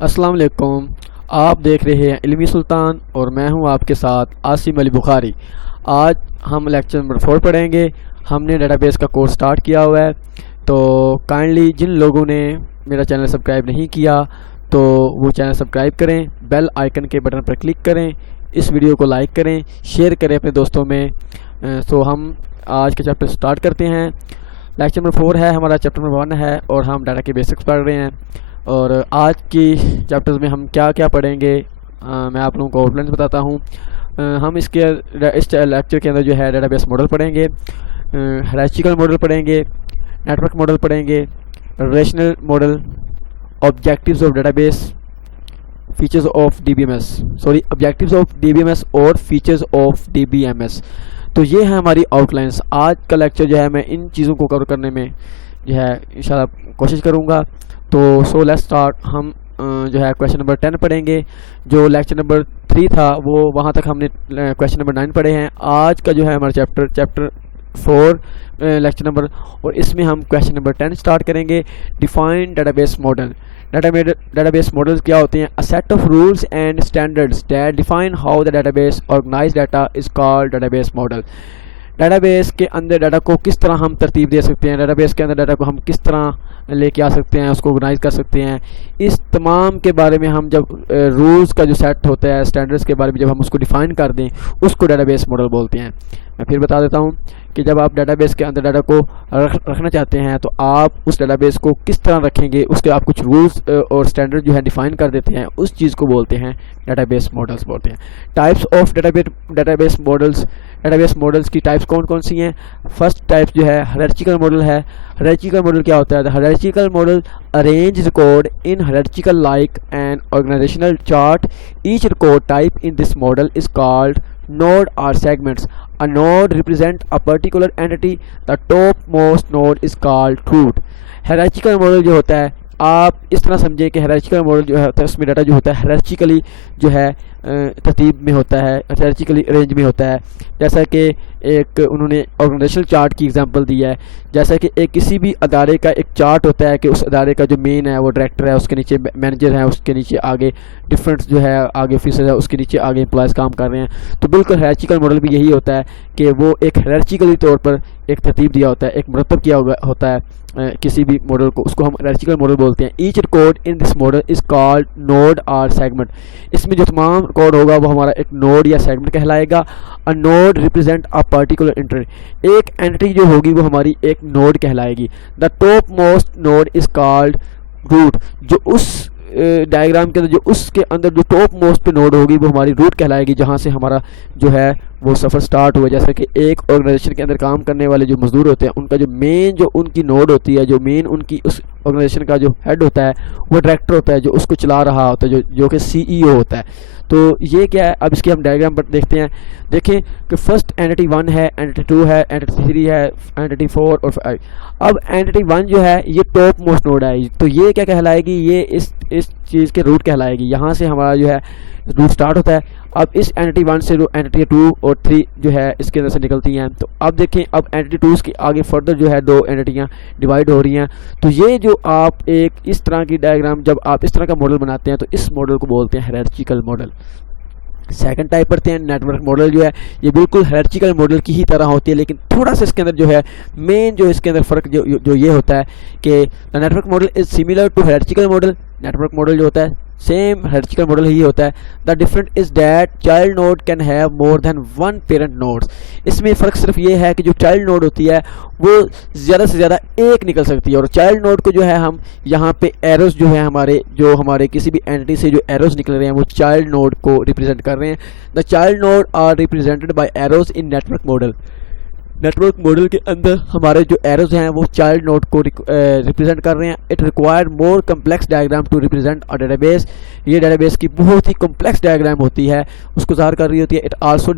السلام علیکم. آپ دیکھ رہے ہیں علمی سلطان اور میں ہوں آپ کے ساتھ عاصم علی بخاری. آج ہم لیکچر نمبر 4 پڑھیں گے. ہم نے ڈیٹا بیس کا کورس سٹارٹ کیا ہوا ہے، تو کائنڈلی جن لوگوں نے میرا چینل سبسکرائب نہیں کیا تو وہ چینل سبسکرائب کریں، بیل آئیکن کے بٹن پر کلک کریں، اس ویڈیو کو لائک کریں، شیئر کریں اپنے دوستوں میں. تو ہم آج کے چیپٹر سٹارٹ کرتے ہیں. لیکچر نمبر 4 ہے ہمارا، چیپٹر نمبر 1 ہے اور ہم ڈیٹا کے بیسکس پڑھ رہے ہیں. اور آج کی چیپٹرز میں ہم کیا کیا پڑھیں گے میں آپ لوگوں کو آؤٹ لائن بتاتا ہوں. ہم اس لیکچر کے اندر جو ہے ڈیٹا بیس ماڈل پڑھیں گے، ہیرارچیکل ماڈل پڑھیں گے، نیٹورک ماڈل پڑھیں گے، relational model, objectives of database, features of D B M S objectives of D B M S اور features of D B M S. تو یہ ہے ہماری آؤٹ لائنس. آج کا لیکچر جو ہے میں ان چیزوں کو کور کرنے میں جو ہے انشاءاللہ کوشش کروں گا. تو لیٹس اسٹارٹ. ہم جو ہے کویشچن نمبر 10 پڑھیں گے. جو لیکچر نمبر 3 تھا وہ وہاں تک ہم نے کویشچن نمبر 9 پڑھے ہیں. آج کا جو ہے ہمارا چیپٹر 4 لیکچر نمبر، اور اس میں ہم کویشچن نمبر 10 سٹارٹ کریں گے. Define data base model. Data base models کیا ہوتے ہیں؟ A set of rules and standards that define how the database organizes data is called database model. Data base کے اندر ڈیٹا کو کس طرح ہم ترتیب دے سکتے ہیں، ڈیٹا بیس کے اندر ڈیٹا کو ہم کس طرح لے کے آ سکتے ہیں، اس کو آرگنائز کر سکتے ہیں، اس تمام کے بارے میں ہم جب رولز کا جو سیٹ ہوتا ہے، اسٹینڈرڈس کے بارے میں جب ہم اس کو ڈیفائن کر دیں اس کو ڈیٹا بیس ماڈل بولتے ہیں. میں پھر بتا دیتا ہوں کہ جب آپ ڈیٹا بیس کے اندر ڈیٹا کو رکھنا چاہتے ہیں تو آپ اس ڈیٹا بیس کو کس طرح رکھیں گے، اس کے آپ کچھ رولز اور اسٹینڈرڈ جو ہے ڈیفائن کر دیتے ہیں، اس چیز کو بولتے ہیں ڈیٹا بیس ماڈلز بولتے ہیں. Types of data base models. Data base models کی ٹائپس کون کون سی ہیں؟ فرسٹ ٹائپ جو ہے ہیرارچیکل ماڈل ہے. ہیرارچیکل ماڈل کیا ہوتا ہے؟ ہیرارچیکل model arrange record in hierarchical like an organizational chart. Each record type in this model is called node or segments. A node represent a particular entity. The topmost node is called root. hierarchical model جو ہوتا ہے، آپ اس طرح سمجھیں کہ hierarchical model جو ہوتا ہے اس میں ڈیٹا جو ہوتا ہے hierarchically جو ہے ترتیب میں ہوتا ہے، hierarchically arrange میں ہوتا ہے. جیسا کہ ایک انہوں نے آرگنائزیشنل چارٹ کی اگزامپل دی ہے. جیسا کہ ایک کسی بھی ادارے کا ایک چارٹ ہوتا ہے کہ اس ادارے کا جو مین ہے وہ ڈائریکٹر ہے، اس کے نیچے مینیجر ہیں، اس کے نیچے آگے ڈفرینٹ جو ہے آگے آفیسر ہے، اس کے نیچے آگے امپلائز کام کر رہے ہیں. تو بالکل ہیرارچیکل ماڈل بھی یہی ہوتا ہے کہ وہ ایک ہیرارچیکلی طور پر ایک ترتیب دیا ہوتا ہے، ایک مرتب کیا ہوتا ہے کسی بھی ماڈل کو، اس کو ہم ہیرارچیکل ماڈل بولتے ہیں. Each record in this model is called node اور سیگمنٹ. اس میں جو تمام ریکارڈ ہوگا وہ ہمارا ایک نوڈ یا سیگمنٹ کہلائے گا. A node represent a particular entity. ایک اینٹی جو ہوگی وہ ہماری ایک نوڈ کہلائے گی. The topmost node is called root. جو اس ڈائیگرام کے اندر جو اس کے اندر جو ٹاپ موسٹ پہ نوڈ ہوگی وہ ہماری روٹ کہلائے گی، جہاں سے ہمارا جو ہے وہ سفر سٹارٹ ہوا. جیسا کہ ایک آرگنائزیشن کے اندر کام کرنے والے جو مزدور ہوتے ہیں ان کا جو مین جو ان کی نوڈ ہوتی ہے، جو مین ان کی اس آرگنائزیشن کا جو ہیڈ ہوتا ہے وہ ڈائریکٹر ہوتا ہے، جو اس کو چلا رہا ہوتا ہے، جو کہ سی ای او ہوتا ہے. تو یہ کیا ہے؟ اب اس کی ہم ڈائیگرام پر دیکھتے ہیں. دیکھیں کہ فرسٹ اینٹی 1 ہے، اینٹی 2 ہے، اینٹی 3 ہے، اینٹی 4 اور 5. اب اینٹی 1 جو ہے یہ ٹاپ موسٹ نوڈ ہے، تو یہ کیا کہلائے گی؟ یہ اس چیز کے روٹ کہلائے گی. یہاں سے ہمارا جو ہے روٹ سٹارٹ ہوتا ہے. اب اس اینٹی 1 سے اینٹی 2 اور 3 جو ہے اس کے اندر سے نکلتی ہیں. تو اب دیکھیں اب اینٹی 2 کے آگے فردر جو ہے 2 اینٹیاں ڈیوائڈ ہو رہی ہیں. تو یہ جو آپ ایک اس طرح کی ڈائیگرام جب آپ اس طرح کا ماڈل بناتے ہیں تو اس ماڈل کو بولتے ہیں ہیرارچیکل ماڈل. سیکنڈ ٹائپ پڑھتے ہیں نیٹورک ماڈل. جو ہے یہ بالکل ہیرارچیکل ماڈل کی ہی طرح ہوتی ہے، لیکن تھوڑا سا اس کے اندر جو ہے مین جو اس کے اندر فرق جو یہ ہوتا ہے کہ network model is similar to hierarchical model. Network model جو ہوتا ہے سیم ہیرارچیکل ماڈل ہی ہوتا ہے. The different is that child node can have more than 1 parent nodes. اس میں فرق صرف یہ ہے کہ جو چائلڈ نوڈ ہوتی ہے وہ زیادہ سے زیادہ ایک نکل سکتی ہے، اور چائلڈ نوڈ کو جو ہے ہم یہاں پہ ایروز جو ہے ہمارے کسی بھی اینٹی سے جو ایروز نکل رہے ہیں وہ چائلڈ نوڈ کو ریپرزینٹ کر رہے ہیں. The child node are represented by arrows in network model. Network model کے اندر ہمارے جو ایروز ہیں وہ چائلڈ نوڈ کو ریپرزینٹ کر رہے ہیں. It require more complex diagram to represent a database. یہ ڈیٹا بیس کی بہت ہی کمپلیکس ڈائیگرام ہوتی ہے، اس کو ظاہر کر رہی ہوتی ہے. It also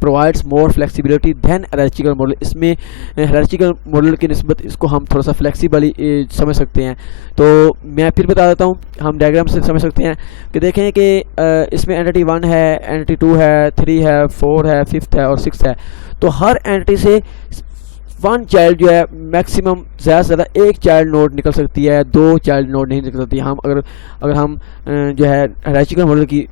provides more flexibility than hierarchical model. اس میں ہیرارچیکل ماڈل کی نسبت اس کو ہم تھوڑا سا فلیکسیبلی سمجھ سکتے ہیں. تو میں پھر بتا دیتا ہوں، ہم ڈائیگرام سے سمجھ سکتے ہیں کہ دیکھیں کہ اس میں اینٹی 1 ہے، اینٹی 2 ہے، 3 ہے، 4 ہے، 5 ہے اور 6 ہے. تو ہر اینٹی سے ون چائلڈ جو ہے میکسیمم زیادہ سے زیادہ ایک چائلڈ نوڈ نکل سکتی ہے, 2 چائلڈ نوڈ نہیں نکل سکتی. ہم اگر ہم جو ہے ہیرارچیکل ماڈل کی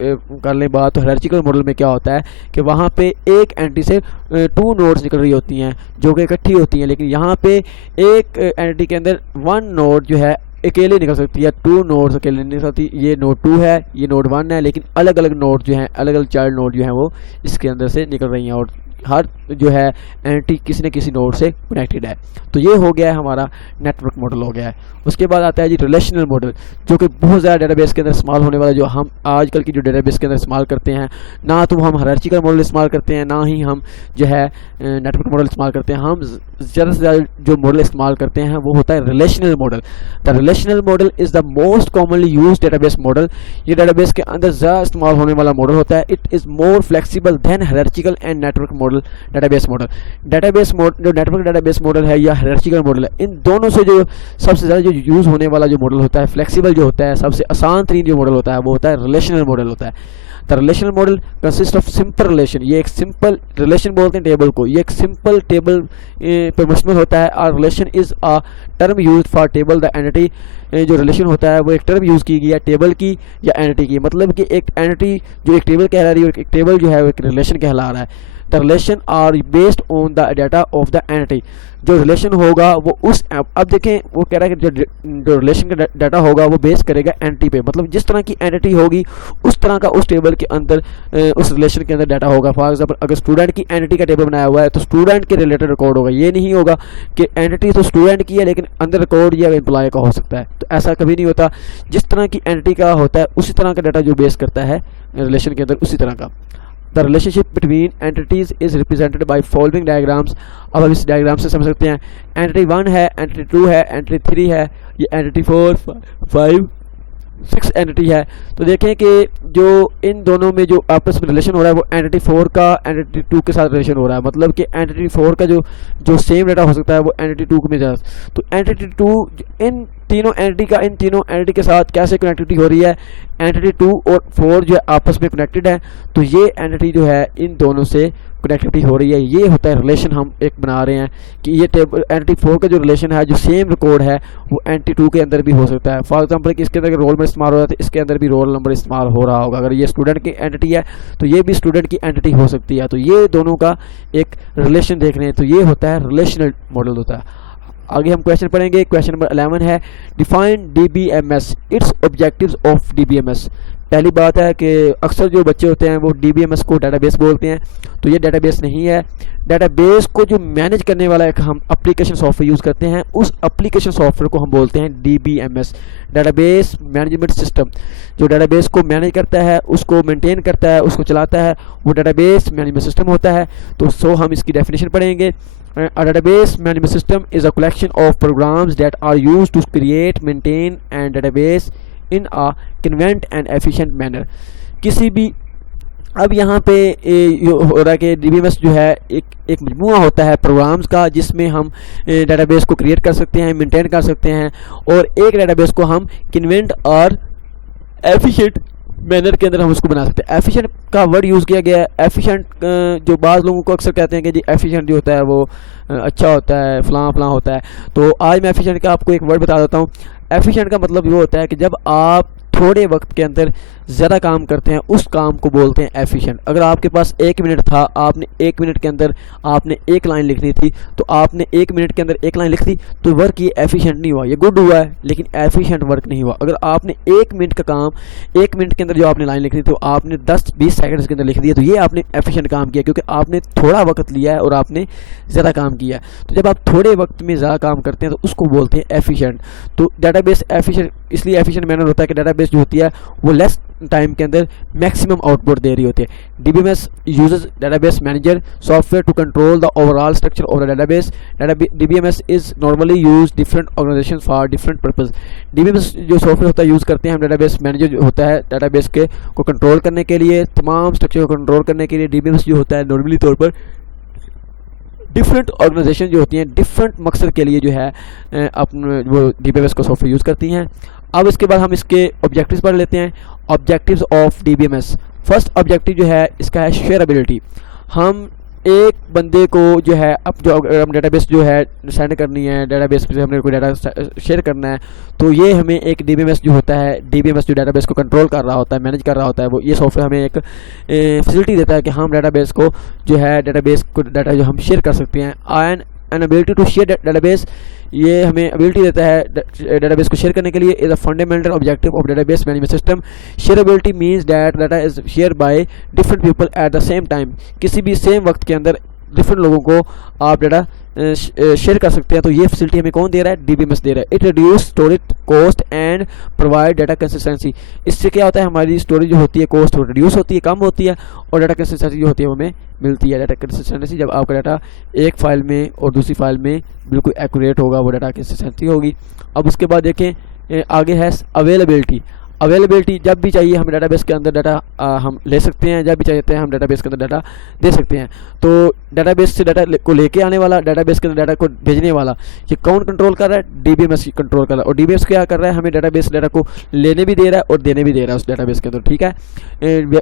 کر لیں بات, تو ہیرارچیکل ماڈل میں کیا ہوتا ہے کہ وہاں پہ ایک اینٹی سے 2 نوڈز نکل رہی ہوتی ہیں جو کہ اکٹھی ہوتی ہیں, لیکن یہاں پہ ایک اینٹی کے اندر 1 نوڈ جو ہے اکیلے نکل سکتی ہے, 2 نوڈز اکیلے نہیں نکل سکتی. یہ نوڈ 2 ہے, یہ نوڈ 1 ہے, لیکن الگ الگ نوڈ جو ہیں, الگ الگ چائلڈ نوڈ جو ہیں وہ اس کے اندر سے نکل رہی ہیں, اور ہر جو ہے اینٹی کسی نہ کسی نوڈ سے کنیکٹڈ ہے. تو یہ ہو گیا ہے ہمارا نیٹ ورک ماڈل ہو گیا ہے. اس کے بعد آتا ہے جی ریلیشنل ماڈل, جو کہ بہت زیادہ ڈیٹا بیس کے اندر استعمال ہونے والا, جو ہم آج کل کی جو ڈیٹا بیس کے اندر استعمال کرتے ہیں. نہ تو ہم ہیرارچیکل ماڈل استعمال کرتے ہیں, نہ ہی ہم جو ہے نیٹ ورک ماڈل استعمال کرتے ہیں. ہم زیادہ سے زیادہ جو ماڈل استعمال کرتے ہیں وہ ہوتا ہے relational model. The relational model is the most commonly used database model. یہ ڈیٹا بیس کے اندر زیادہ استعمال ہونے والا ماڈل ہوتا ہے. It is more flexible than hierarchical and network model database model. Database جو network database model ہے یا ہیرارچیکل ماڈل ہے, ان دونوں سے جو سب سے زیادہ جو یوز ہونے والا جو ماڈل ہوتا ہے, فلیکسیبل جو ہوتا ہے, سب سے آسان ترین جو ماڈل ہوتا ہے وہ ہوتا ہے ریلیشنل ماڈل ہوتا ہے. دا relational model consist of simple relation. یہ ایک سمپل ریلیشن بولتے ہیں ٹیبل کو, یہ ایک سمپل ٹیبل پہ مشتمل ہوتا ہے. اور relation is a term use for table. The entity جو ریلیشن ہوتا ہے وہ ایک ٹرم یوز کی گئی ہے ٹیبل کی یا اینٹی کی, مطلب کہ ایک اینٹی جو ایک ٹیبل کہلا رہی ہے اور ایک ٹیبل جو ہے وہ ایک ریلیشن کہلا رہا ہے. The relation R based on the data of the entity. جو ریلیشن ہوگا وہ اس, اب دیکھیں وہ کہہ رہا ہے کہ جو ریلیشن کا ڈیٹا ہوگا وہ بیس کرے گا اینٹی پہ, مطلب جس طرح کی اینٹی ہوگی اس طرح کا اس ٹیبل کے اندر اس ریلیشن کے اندر ڈیٹا ہوگا. فار ایگزامپل اگر اسٹوڈنٹ کی اینٹی کا ٹیبل بنایا ہوا ہے تو اسٹوڈنٹ کے ریلیٹڈ ریکارڈ ہوگا. یہ نہیں ہوگا کہ اینٹی تو اسٹوڈنٹ کی ہے لیکن اندر ریکارڈ یا امپلائی کا ہو سکتا ہے, تو ایسا کبھی نہیں ہوتا. جس طرح کی اینٹی کا ہوتا ہے اسی طرح کا ڈیٹا جو بیس کرتا ہے ریلیشن کے اندر اسی طرح کا. The relationship between entities is represented by following diagrams. اب ہم اس ڈائیگرام سے سمجھ سکتے ہیں. اینٹی 1 ہے, اینٹی 2 ہے, اینٹی 3 ہے, یہ اینٹی 4 5 6 اینٹی ہے. تو دیکھیں کہ جو ان دونوں میں جو آپس میں ریلیشن ہو رہا ہے وہ اینٹی 4 کا اینٹی 2 کے ساتھ ریلیشن ہو رہا ہے, مطلب کہ اینٹی 4 کا جو سیم ڈیٹا ہو سکتا ہے وہ اینٹی 2 میں جائے. تو اینٹی 2 ان تینوں اینٹی کے ساتھ کیسے کنیکٹیوٹی ہو رہی ہے, اینٹی 2 اور 4 جو ہے آپس میں کنیکٹڈ ہے, تو یہ اینٹی جو ہے ان دونوں سے کنیکٹیوٹی ہو رہی ہے. یہ ہوتا ہے ریلیشن ہم ایک بنا رہے ہیں کہ یہ ٹیبل اینٹی 4 کا جو ریلیشن ہے جو سیم ریکارڈ ہے وہ اینٹی 2 کے اندر بھی ہو سکتا ہے. فار ایگزامپل کہ اس کے اندر رول نمبر استعمال ہو رہا ہے تو اس کے اندر بھی رول نمبر استعمال ہو رہا ہوگا. اگر یہ اسٹوڈنٹ کی اینٹی ہے تو یہ بھی اسٹوڈنٹ کی اینٹی ہو سکتی ہے. تو یہ دونوں کا ایک ریلیشن دیکھ رہے ہیں, تو یہ ہوتا ہے ریلیشنل ماڈل ہوتا ہے. آگے ہم کویشچن پڑھیں گے. کویشچن نمبر 11 ہے define D B M S, its objectives of D B M S. پہلی بات ہے کہ اکثر جو بچے ہوتے ہیں وہ ڈی بی ایم ایس کو ڈیٹا بیس بولتے ہیں, تو یہ ڈیٹا بیس نہیں ہے. ڈیٹا بیس کو جو مینیج کرنے والا ایک ہم اپلیکیشن سافٹ ویئر یوز کرتے ہیں, اس اپلیکیشن سافٹ ویئر کو ہم بولتے ہیں D B M S, database management system. جو ڈیٹا بیس کو مینیج کرتا ہے, اس کو مینٹین کرتا ہے, اس کو چلاتا ہے, وہ ڈیٹا بیس مینجمنٹ سسٹم ہوتا ہے. تو ہم اس کی ڈیفینیشن پڑھیں گے. A database management system is a collection of programs that are used to create, maintain and database in a convenient and efficient manner. کسی بھی اب یہاں پہ ہو رہا ہے کہ ڈی بی ایم ایس جو ہے ایک مجموعہ ہوتا ہے پروگرامز کا جس میں ہم ڈیٹا بیس کو کریٹ کر سکتے ہیں, مینٹین کر سکتے ہیں, اور ایک ڈیٹا بیس کو ہم کنوینٹ اور ایفیشینٹ مینر کے اندر ہم اس کو بنا سکتے ہیں. ایفیشینٹ کا ورڈ یوز کیا گیا ہے. ایفیشینٹ جو بعض لوگوں کو اکثر کہتے ہیں کہ جی ایفیشینٹ جو ہوتا ہے وہ اچھا ہوتا ہے, فلاں ہوتا ہے. تو آج میں ایفیشینٹ کا آپ کو ایک ورڈ بتا دیتا ہوں. ایفیشینٹ کا مطلب یہ ہوتا ہے کہ جب آپ تھوڑے وقت کے اندر زیادہ کام کرتے ہیں اس کام کو بولتے ہیں ایفیشینٹ. اگر آپ کے پاس 1 منٹ تھا, آپ نے 1 منٹ کے اندر آپ نے 1 لائن لکھنی تھی, تو آپ نے 1 منٹ کے اندر 1 لائن لکھ دی, تو ورک یہ ایفیشینٹ نہیں ہوا, یہ گڈ ہوا ہے لیکن ایفیشینٹ ورک نہیں ہوا. اگر آپ نے 1 منٹ کا کام 1 منٹ کے اندر جو آپ نے لائن لکھنی تھی تو آپ نے 10-20 سیکنڈز کے اندر لکھ دیا, تو یہ آپ نے ایفیشینٹ کام کیا کیونکہ آپ نے تھوڑا وقت لیا ہے اور آپ نے زیادہ کام کیا ہے. تو جب آپ تھوڑے وقت میں زیادہ کام کرتے ہیں تو اس کو بولتے ہیں ایفیشینٹ. تو ڈیٹا بیس ایفیشینٹ اس لیے ایفیشینٹ مینر ہوتا ہے کہ ڈیٹا بیس جو ہوتی ہے وہ لیس ٹائم کے اندر میکسیمم آؤٹ پٹ دے رہی ہوتی ہے. D B M S uses database manager software to control the overall structure of the database. D B M S is normally use different organisation for different purpose. D B M S جو software ہوتا ہے use کرتے ہیں ہم data base manager جو ہوتا ہے data base کے کو کنٹرول کرنے کے لیے, تمام اسٹرکچر کو کنٹرول کرنے کے لیے. ڈی بی ایم ایس جو ہوتا ہے نارملی طور پر ڈفرینٹ آرگنائزیشن جو ہوتی ہیں ڈفرینٹ مقصد کے لیے جو ہے اپنے وہ ڈی بی ایم ایس کو سافٹ ویئر یوز کرتی ہیں. اب اس کے بعد ہم اس کے آبجیکٹیوز پڑھ لیتے ہیں. Objectives of D B M S. First objective جو ہے اس کا ہے شیئرابلٹی. ہم ایک بندے کو جو ہے اب جو اگر ہم ڈیٹا بیس جو ہے سینڈ کرنی ہے، ڈیٹا بیس پہ ہم نے کوئی ڈیٹا شیئر کرنا ہے، تو یہ ہمیں ایک ڈی بی ایم ایس جو ہوتا ہے، ڈی بی ایم ایس جو ڈیٹا بیس کو کنٹرول کر رہا ہوتا ہے، مینیج کر رہا ہوتا ہے، وہ یہ سافٹ ویئر ہمیں ایک فیسلٹی دیتا ہے کہ ہم ڈیٹا بیس کو جو ہے ڈیٹا بیس کو ڈیٹا جو ہم شیئر کر سکتے ہیں. An ability to share database, یہ ہمیں ابیلٹی دیتا ہے ڈیٹا بیس کو شیئر کرنے کے لیے. Is a fundamental objective of database management system. Shareability means that data is share by different people at the same time. کسی بھی سیم وقت کے اندر ڈفرنٹ لوگوں کو آپ ڈیٹا شیئر کر سکتے ہیں. تو یہ فیسلٹی ہمیں کون دے رہا ہے؟ ڈی بی ایم ایس دے رہا ہے. It reduce storage cost and provide data consistency. اس سے کیا ہوتا ہے؟ ہماری اسٹوریج جو ہوتی ہے کوسٹ ریڈیوس ہوتی ہے، کم ہوتی ہے، اور ڈیٹا کنسسٹنسی جو ہوتی ہے وہ ہمیں ملتی ہے. ڈیٹا کنسسٹنسی جب آپ کا ڈیٹا ایک فائل میں اور دوسری فائل میں بالکل ایکوریٹ ہوگا، وہ ڈیٹا کنسسٹنسی ہوگی. اب اس کے بعد دیکھیں آگے ہے اویلیبلٹی. اویلیبلٹی، جب بھی چاہیے ہم ڈیٹا بیس کے اندر ڈیٹا ہم لے سکتے ہیں، جب بھی چاہتے ہیں ہم ڈیٹا بیس کے اندر ڈیٹا دے سکتے ہیں. تو ڈیٹا بیس سے ڈیٹا کو لے کے آنے والا، ڈیٹا بیس کے اندر ڈیٹا کو بھیجنے والا، یہ کون کنٹرول کر رہا ہے؟ D B M S control کر رہا ہے. اور ڈی بی ایم ایس کیا کر رہا ہے؟ ہمیں ڈیٹا بیس ڈیٹا کو لینے بھی دے رہا ہے اور دینے بھی دے رہا ہے اس ڈیٹا بیس کے اندر. ٹھیک ہے.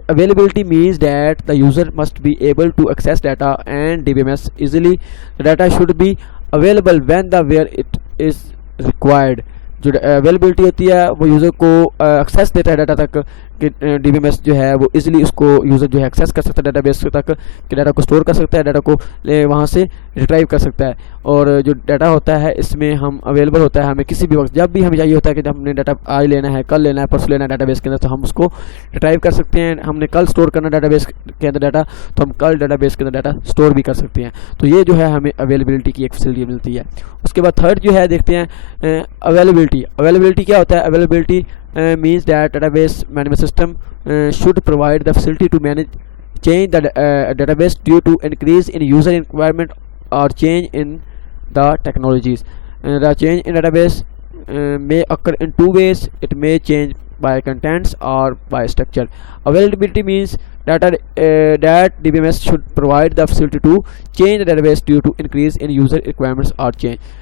Availability means that the user must be able to access data and D B M S easily. Data should be available when the where it is required. جو اویلیبلٹی ہوتی ہے وہ یوزر کو access دیتا ہے ڈیٹا تک کہ D B M S جو ہے وہ ایزیلی اس کو یوزر جو ہے ایکسیس کر سکتا ہے ڈیٹا بیس تک، کہ ڈیٹا کو اسٹور کر سکتا ہے، ڈیٹا کو وہاں سے ریٹرائیو کر سکتا ہے. اور جو ڈیٹا ہوتا ہے اس میں ہم اویلیبل ہوتا ہے ہمیں کسی بھی وقت، جب بھی ہمیں چاہیے ہوتا ہے کہ ہم نے ڈیٹا آج لینا ہے، کل لینا ہے، پرسوں لینا ہے ڈیٹا بیس کے اندر، تو ہم اس کو ریٹرائیو کر سکتے ہیں. ہم نے کل اسٹور کرنا ڈیٹا بیس کے اندر ڈیٹا، تو ہم کل ڈیٹا بیس کے اندر ڈیٹا اسٹور بھی کر سکتے ہیں. تو یہ جو ہے ہمیں اویلیبلٹی کی ایک فیسلٹی ملتی ہے. اس کے بعد تھرڈ جو ہے دیکھتے ہیں اویلیبلٹی. اویلیبلٹی کیا ہوتا ہے؟ Availability means that database management system should provide the facility to manage change the database due to increase in user requirement or change in the technologies. The change in database may occur in two ways. It may change by contents or by structure. Availability means that DBMS should provide the facility to change the database due to increase in user requirements or change.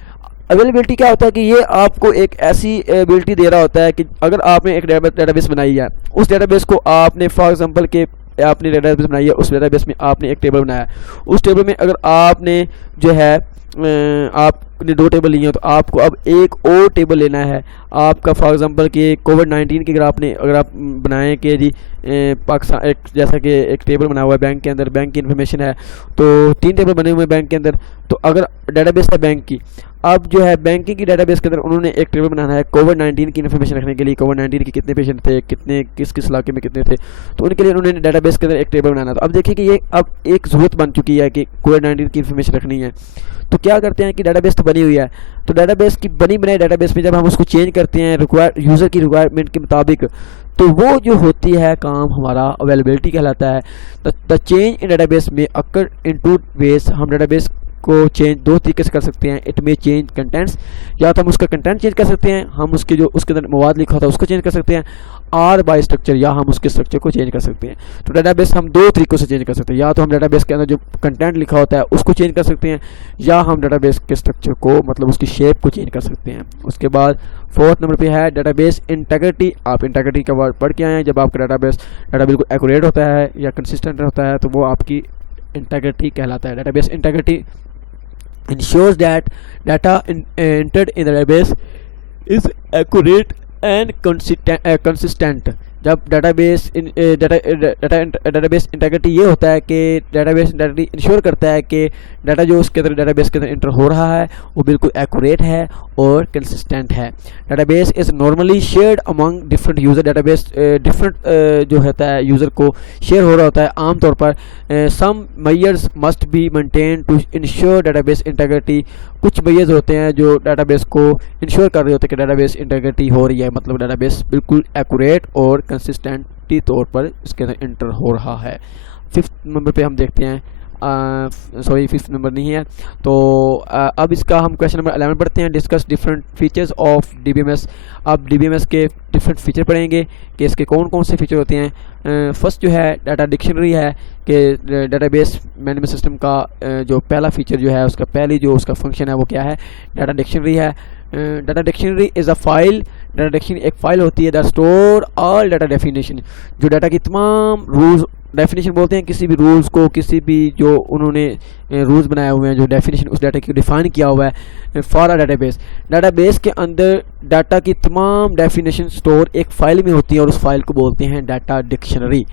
Availability کیا ہوتا ہے کہ یہ آپ کو ایک ایسی ability دے رہا ہوتا ہے کہ اگر آپ نے ایک ڈیٹا بیس بنائی ہے، اس ڈیٹا بیس کو آپ نے فار ایگزامپل کہ آپ نے ڈیٹا بیس بنائی ہے، اس ڈیٹا بیس میں آپ نے ایک ٹیبل بنایا ہے. اس ٹیبل میں اگر آپ نے جو ہے آپ نے 2 ٹیبل لیے ہیں، تو آپ کو اب ایک اور ٹیبل لینا ہے. آپ کا فار ایگزامپل کہ کووڈ-19 کی اگر آپ بنائیں کہ جی پاکستان ایک جیسا کہ ایک ٹیبل بنا ہوا ہے بینک کے اندر، بینک کی انفارمیشن ہے، تو 3 ٹیبل بنے ہوئے ہیں بینک کے اندر. تو اگر ڈیٹا بیس ہے بینک کی، اب جو ہے بینکنگ کی ڈیٹا بیس کے اندر انہوں نے ایک ٹیبل بنانا ہے کووڈ-19 کی انفارمیشن رکھنے کے لیے. کووڈ-19 کے کتنے پیشنٹ تھے، کتنے کس علاقے میں کتنے تھے، تو ان کے لیے انہوں نے ڈیٹا بیس کے اندر ایک ٹیبل بنانا. تو اب دیکھیں کہ یہ اب ایک ضرورت بن چکی ہے کہ کووڈ-19 کی انفارمیشن رکھنی ہے. تو کیا کرتے ہیں کہ ڈیٹا بیس تو بنی ہوئی ہے، تو ڈیٹا بیس کی بنائی ڈیٹا بیس میں جب ہم اس کو چینج کرتے ہیں یوزر کی ریکوائرمنٹ کے مطابق، تو وہ جو ہوتی ہے کام ہمارا اویلیبلٹی کہلاتا ہے. The change in data base میں اکر ان 2 ways. ہم ڈیٹا بیس کو چینج 2 طریقے سے کر سکتے ہیں. اٹ میں چینج کنٹینٹس، یا تو ہم اس کا کنٹینٹ چینج کر سکتے ہیں، ہم اس کے جو اس کے اندر مواد لکھا ہوتا ہے اس کو چینج کر سکتے ہیں. اور بائی اسٹرکچر، یا ہم اس کے اسٹرکچر کو چینج کر سکتے ہیں. تو ڈیٹا بیس ہم 2 طریقوں سے چینج کر سکتے ہیں. یا تو ہم ڈیٹا بیس کے اندر جو کنٹینٹ لکھا ہوتا ہے اس کو چینج کر سکتے ہیں، یا ہم ڈیٹا بیس کے اسٹرکچر کو مطلب اس کی شیپ کو چینج کر سکتے ہیں. اس کے بعد 4 نمبر پہ ہے ڈیٹا بیس انٹیگریٹی. آپ انٹیگریٹی کا ورڈ پڑھ کے آئے ہیں. جب آپ کا ڈیٹا بالکل ایکوریٹ ہوتا ہے یا کنسسٹنٹ ہوتا ہے تو وہ آپ کی انٹیگریٹی کہلاتا ہے. Data base integrity ensures that data entered in the database is accurate and consistent. جب ڈیٹا بیس انٹیگریٹی یہ ہوتا ہے کہ ڈیٹا بیس انٹیگریٹی انشور کرتا ہے کہ ڈیٹا جو اس کے اندر ڈیٹا بیس کے اندر انٹر ہو رہا ہے وہ بالکل ایکوریٹ ہے اور کنسسٹنٹ ہے. Data base is normally shared Umang different user. Data base different جو ہوتا ہے یوزر کو شیئر ہو رہا ہوتا ہے عام طور پر. Some measures must be maintain to ensure database integrity. کچھ میئرز ہوتے ہیں جو ڈیٹا بیس کو انشور کر رہے ہوتے ہیں کہ ڈیٹا بیس انٹیگریٹی ہو رہی ہے، مطلب ڈیٹا بیس بالکل ایکوریٹ اور کنسسٹنٹی طور پر اس کے اندر انٹر ہو رہا ہے. 5 نمبر پہ ہم دیکھتے ہیں، 5th نمبر نہیں ہے. تو اب اس کا ہم کویشچن نمبر 11 پڑھتے ہیں. Discuss different features of D B M S. اب ڈی بی ایم ایس کے ڈفرینٹ فیچر پڑھیں گے کہ اس کے کون کون سے فیچر ہوتے ہیں. فرسٹ جو ہے ڈیٹا ڈکشنری ہے کہ ڈیٹا بیس مینجمنٹ سسٹم کا جو پہلا فیچر جو ہے اس کا پہلی جو اس کا فنکشن ہے وہ کیا ہے؟ ڈیٹا ڈکشنری ہے. Data dictionary is a file. Data dictionary ایک فائل ہوتی ہے that store all data definition. جو ڈیٹا کی تمام رولز ڈیفینیشن بولتے ہیں کسی بھی رولز کو, کسی بھی جو انہوں نے رولز بنائے ہوئے ہیں, جو ڈیفینیشن اس ڈیٹا کی ڈیفائن کیا ہوا ہے for a data base. Data base کے اندر ڈیٹا کی تمام ڈیفینیشن سٹور ایک فائل میں ہوتی ہیں اور اس فائل کو بولتے ہیں data dictionary.